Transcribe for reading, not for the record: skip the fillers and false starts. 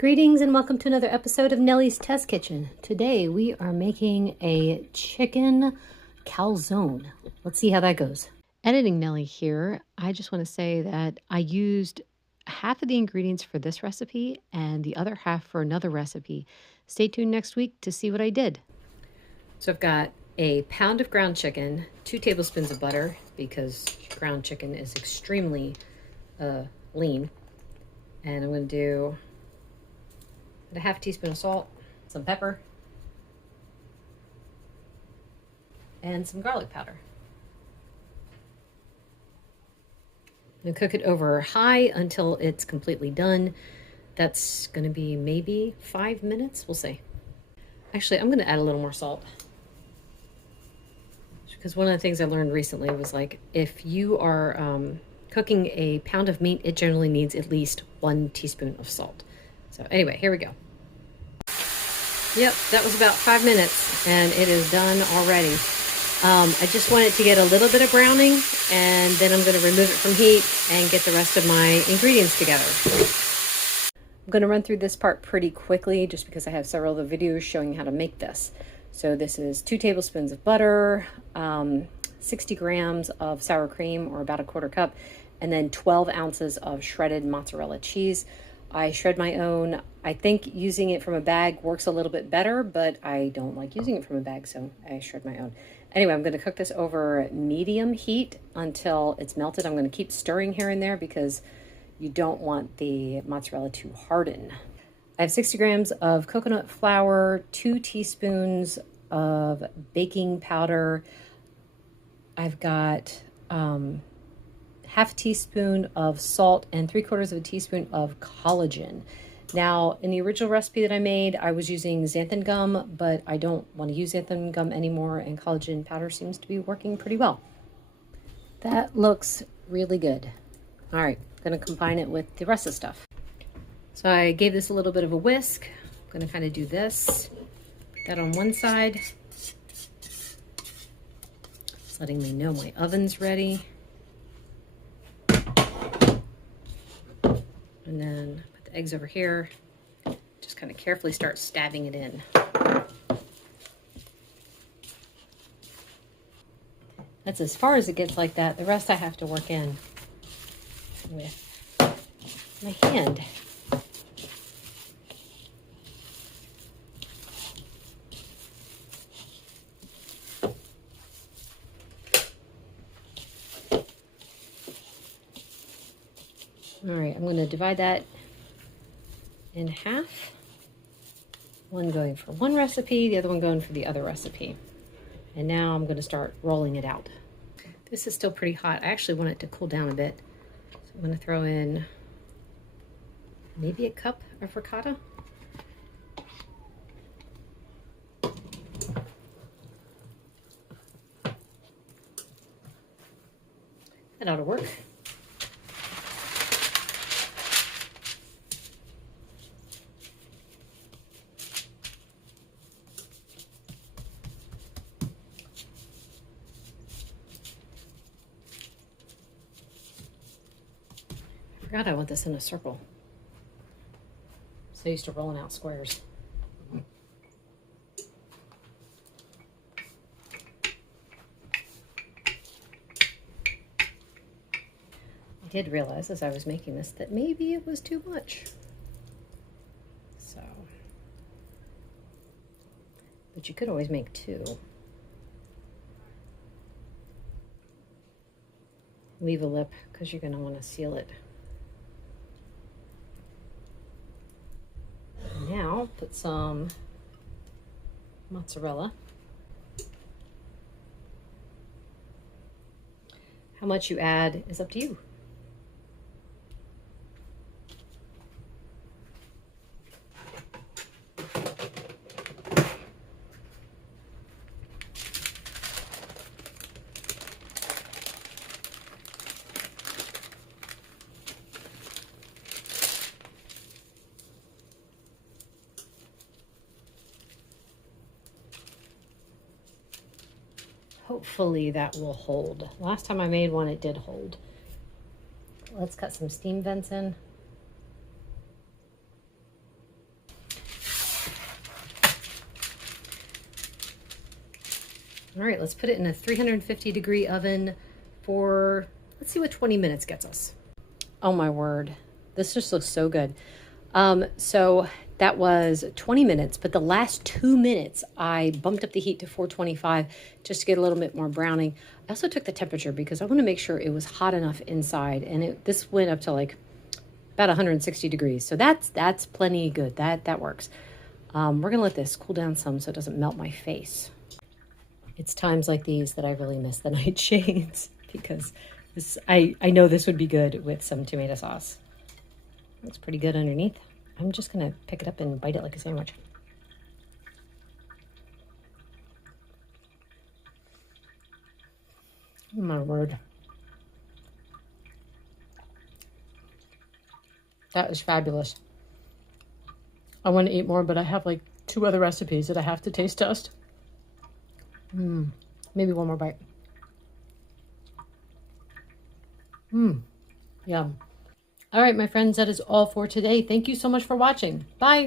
Greetings and welcome to another episode of Nellie's Test Kitchen. Today we are making a chicken calzone. Let's see how that goes. Editing Nellie here. I just want to say that I used half of the ingredients for this recipe and the other half for another recipe. Stay tuned next week to see what I did. So I've got a pound of ground chicken, 2 tablespoons of butter because ground chicken is extremely lean. And I'm going to do a half teaspoon of salt, some pepper, and some garlic powder. And cook it over high until it's completely done. That's going to be maybe 5 minutes, we'll see. Actually, I'm going to add a little more salt. Because one of the things I learned recently was like, if you are cooking a pound of meat, it generally needs at least 1 teaspoon of salt. So anyway, here we go. Yep, that was about 5 minutes and it is done already. I just want it to get a little bit of browning and then I'm going to remove it from heat and get the rest of my ingredients together. I'm going to run through this part pretty quickly just because I have several of the videos showing how to make this. So this is 2 tablespoons of butter, 60 grams of sour cream or about a 1/4 cup, and then 12 ounces of shredded mozzarella cheese. I shred my own. I think using it from a bag works a little bit better, but I don't like using it from a bag, so I shred my own. Anyway, I'm going to cook this over medium heat until it's melted. I'm going to keep stirring here and there because you don't want the mozzarella to harden. I have 60 grams of coconut flour, 2 teaspoons of baking powder. I've got half a teaspoon of salt and 3/4 of a teaspoon of collagen. Now, in the original recipe that I made, I was using xanthan gum, but I don't want to use xanthan gum anymore, and collagen powder seems to be working pretty well. That looks really good. All right, I'm going to combine it with the rest of the stuff. So I gave this a little bit of a whisk. I'm going to kind of do this. Put that on one side. Just letting me know my oven's ready. And then put the eggs over here. Just kind of carefully start stabbing it in. That's as far as it gets like that. The rest I have to work in with my hand. All right, I'm going to divide that in half. One going for one recipe, the other one going for the other recipe. And now I'm going to start rolling it out. This is still pretty hot. I actually want it to cool down a bit. So I'm going to throw in maybe a cup of ricotta. That ought to work. I forgot I want this in a circle. So used to rolling out squares. I did realize as I was making this that maybe it was too much. So, but you could always make 2. Leave a lip because you're going to want to seal it. Now put some mozzarella. How much you add is up to you. Hopefully that will hold. Last time I made one, it did hold. Let's cut some steam vents in. All right, let's put it in a 350-degree oven for, let's see what 20 minutes gets us. Oh my word, this just looks so good. So that was 20 minutes, but the last 2 minutes I bumped up the heat to 425 just to get a little bit more browning. I also took the temperature because I want to make sure it was hot enough inside, and this went up to like about 160 degrees. So that's plenty good. That works. We're gonna let this cool down some so it doesn't melt my face. It's times like these that I really miss the nightshades because I know this would be good with some tomato sauce. Looks pretty good underneath. I'm just gonna pick it up and bite it like a sandwich. Oh my word. That is fabulous. I want to eat more, but I have like 2 other recipes that I have to taste test. Maybe one more bite. Yum. All right, my friends, that is all for today. Thank you so much for watching. Bye.